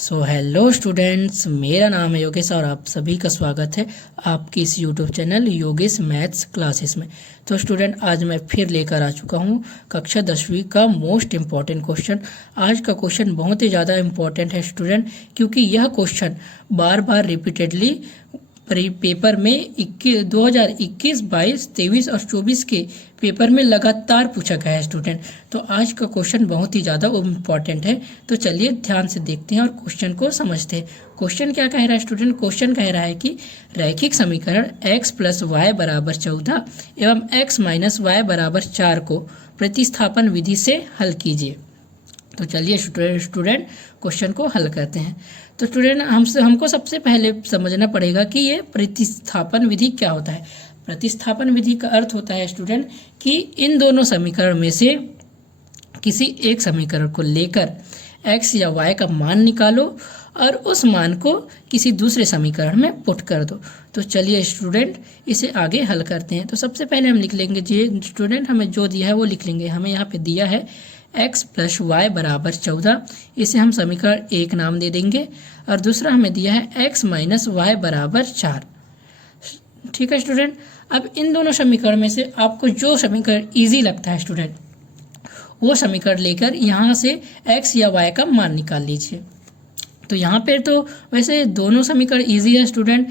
So hello students, मेरा नाम है योगेश और आप सभी का स्वागत है आपकी इस YouTube channel Yogesh maths classes में। तो स्टूडेंट, आज मैं फिर लेकर आ चुका हूँ कक्षा 10वीं का मोस्ट इम्पॉर्टेंट क्वेश्चन। आज का क्वेश्चन बहुत ही ज़्यादा इम्पॉर्टेंट है स्टूडेंट, क्योंकि यह क्वेश्चन बार बार रिपीटेडली पेपर में 2021, 22, 23 और 24 के पेपर में लगातार पूछा गया है स्टूडेंट। तो आज का क्वेश्चन बहुत ही ज़्यादा इम्पॉर्टेंट है। तो चलिए ध्यान से देखते हैं और क्वेश्चन को समझते हैं। क्वेश्चन क्या कह रहा है स्टूडेंट? क्वेश्चन कह रहा है कि रैखिक समीकरण x + y = 14 एवं x - y = 4 को प्रतिस्थापन विधि से हल कीजिए। तो चलिए स्टूडेंट क्वेश्चन को हल करते हैं। तो स्टूडेंट हमको सबसे पहले समझना पड़ेगा कि ये प्रतिस्थापन विधि क्या होता है। प्रतिस्थापन विधि का अर्थ होता है स्टूडेंट कि इन दोनों समीकरण में से किसी एक समीकरण को लेकर x या y का मान निकालो और उस मान को किसी दूसरे समीकरण में पुट कर दो। तो चलिए स्टूडेंट इसे आगे हल करते हैं। तो सबसे पहले हम लिख लेंगे, जी स्टूडेंट हमें जो दिया है वो लिख लेंगे। हमें यहाँ पे दिया है x + y = 14, इसे हम समीकरण 1 नाम दे देंगे। और दूसरा हमें दिया है x - y = 4। ठीक है स्टूडेंट, अब इन दोनों समीकरण में से आपको जो समीकरण इजी लगता है स्टूडेंट, वो समीकरण लेकर यहाँ से x या y का मान निकाल लीजिए। तो यहाँ पे तो वैसे दोनों समीकरण इजी है स्टूडेंट।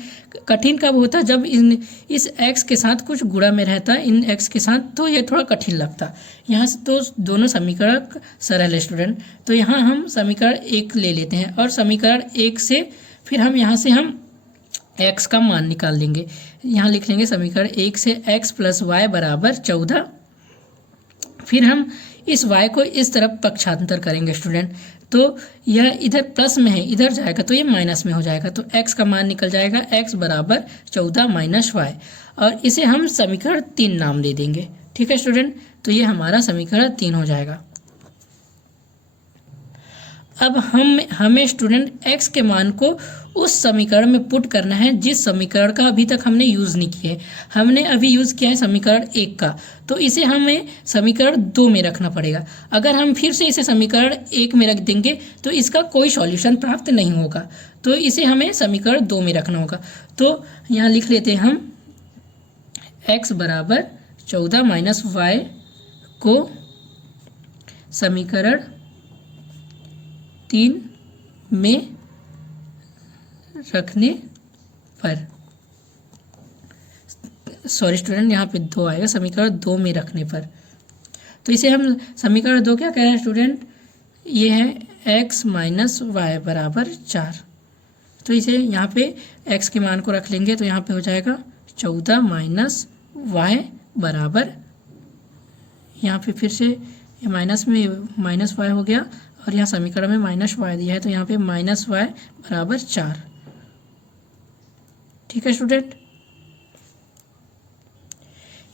कठिन कब होता है? जब इस x के साथ कुछ गुणा में रहता है, इन x के साथ, तो ये थोड़ा कठिन लगता। यहाँ से तो दोनों समीकरण सरल है स्टूडेंट। तो यहाँ हम समीकरण 1 ले लेते हैं और समीकरण 1 से फिर हम यहाँ से हम x का मान निकाल देंगे। यहाँ लिख लेंगे समीकरण 1 से x + y = 14। फिर हम इस y को इस तरफ पक्षांतर करेंगे स्टूडेंट। तो यह इधर प्लस में है, इधर जाएगा तो ये माइनस में हो जाएगा। तो x का मान निकल जाएगा x = 14 - y, और इसे हम समीकरण 3 नाम दे देंगे। ठीक है स्टूडेंट, तो ये हमारा समीकरण 3 हो जाएगा। अब हमें स्टूडेंट x के मान को उस समीकरण में पुट करना है जिस समीकरण का अभी तक हमने यूज़ नहीं किया है। हमने अभी यूज़ किया है समीकरण 1 का, तो इसे हमें समीकरण 2 में रखना पड़ेगा। अगर हम फिर से इसे समीकरण 1 में रख देंगे तो इसका कोई सॉल्यूशन प्राप्त नहीं होगा। तो इसे हमें समीकरण 2 में रखना होगा। तो यहाँ लिख लेते हैं हम x = 14 - y को समीकरण 3 में रखने पर, सॉरी स्टूडेंट, यहाँ पे 2 आएगा, समीकरण 2 में रखने पर। तो इसे हम समीकरण 2 क्या कह रहे हैं स्टूडेंट? ये है x - y = 4। तो इसे यहाँ पे x के मान को रख लेंगे, तो यहाँ पे हो जाएगा 14 - y बराबर, यहाँ पे फिर से ये माइनस में -y हो गया और यहाँ समीकरण में -y दिया है, तो यहाँ पे -y = 4। ठीक है स्टूडेंट,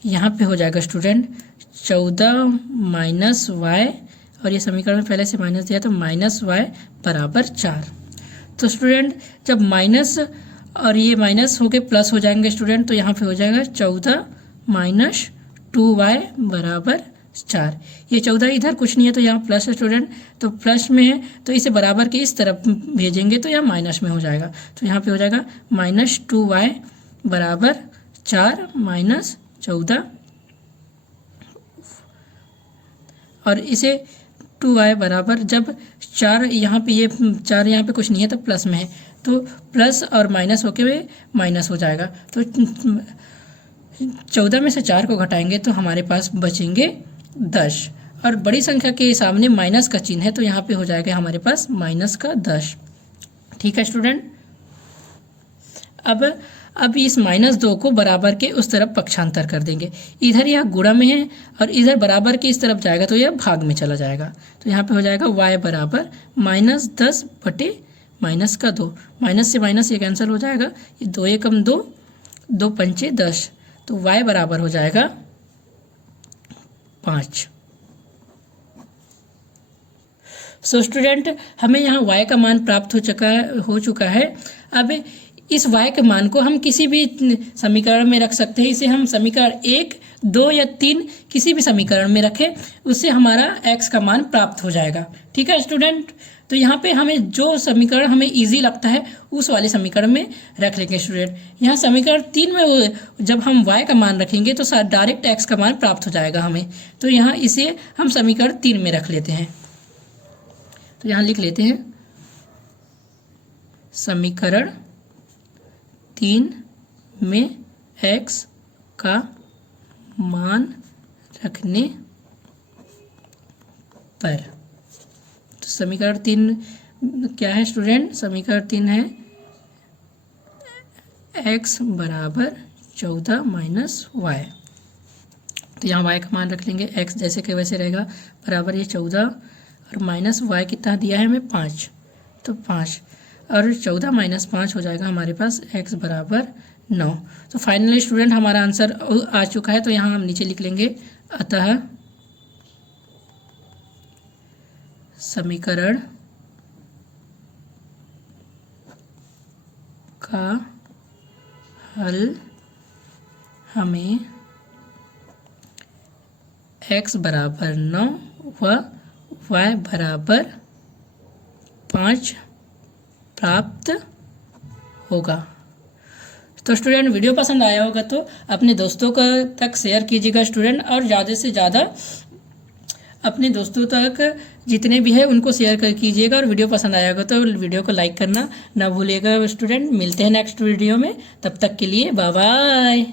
यहाँ पे हो जाएगा स्टूडेंट 14 - y, और ये समीकरण में पहले से माइनस दिया तो -y = 4। तो स्टूडेंट जब माइनस और ये माइनस होके प्लस हो जाएंगे स्टूडेंट, तो यहाँ पे हो जाएगा 14 - 2y = 4। ये 14 इधर कुछ नहीं है तो यहाँ प्लस है स्टूडेंट, तो प्लस में है तो इसे बराबर के इस तरफ भेजेंगे तो यहाँ माइनस में हो जाएगा। तो यहाँ पे हो जाएगा -2y = 4 - 14, और इसे 2y बराबर, जब 4 यहाँ पे, ये 4 यहाँ पे कुछ नहीं है तो प्लस में है, तो प्लस और माइनस होके माइनस हो जाएगा। तो 14 में से 4 को घटाएंगे तो हमारे पास बचेंगे 10, और बड़ी संख्या के सामने माइनस का चिन्ह है तो यहाँ पे हो जाएगा हमारे पास -10। ठीक है स्टूडेंट, अब इस -2 को बराबर के उस तरफ पक्षांतर कर देंगे। इधर यह गुणा में है और इधर बराबर के इस तरफ जाएगा तो यह भाग में चला जाएगा। तो यहाँ पे हो जाएगा y बराबर -10 बटे -2। माइनस से माइनस ये कैंसिल हो जाएगा, ये 2 एकम 2, 2 पंचे 10, तो y बराबर हो जाएगा 5। सो स्टूडेंट हमें यहाँ y का मान प्राप्त हो चुका है। अब इस y के मान को हम किसी भी समीकरण में रख सकते हैं। इसे हम समीकरण 1, 2 या 3 किसी भी समीकरण में रखें, उससे हमारा x का मान प्राप्त हो जाएगा। ठीक है स्टूडेंट, तो यहाँ पे हमें जो समीकरण हमें इजी लगता है उस वाले समीकरण में रख लेंगे स्टूडेंट। यहाँ समीकरण 3 में जब हम y का मान रखेंगे तो डायरेक्ट x का मान प्राप्त हो जाएगा हमें। तो यहाँ इसे हम समीकरण 3 में रख लेते हैं। तो यहाँ लिख लेते हैं समीकरण 3 में x का मान रखने पर। तो समीकरण 3 क्या है स्टूडेंट? समीकरण 3 है x बराबर 14 माइनस वाई। तो यहाँ y का मान रख लेंगे, x जैसे कि वैसे रहेगा, बराबर ये 14 और माइनस y कितना दिया है हमें 5, तो 5 और 14 माइनस 5 हो जाएगा हमारे पास x बराबर 9। तो फाइनली स्टूडेंट हमारा आंसर आ चुका है। तो यहाँ हम नीचे लिख लेंगे अतः समीकरण का हल हमें x बराबर 9 व y बराबर 5 प्राप्त होगा। तो स्टूडेंट वीडियो पसंद आया होगा तो अपने दोस्तों को तक शेयर कीजिएगा स्टूडेंट, और ज़्यादा से ज़्यादा अपने दोस्तों तक जितने भी हैं उनको शेयर कीजिएगा। और वीडियो पसंद आया होगा तो वीडियो को लाइक करना ना भूलिएगा स्टूडेंट। मिलते हैं नेक्स्ट वीडियो में, तब तक के लिए बाय बाय।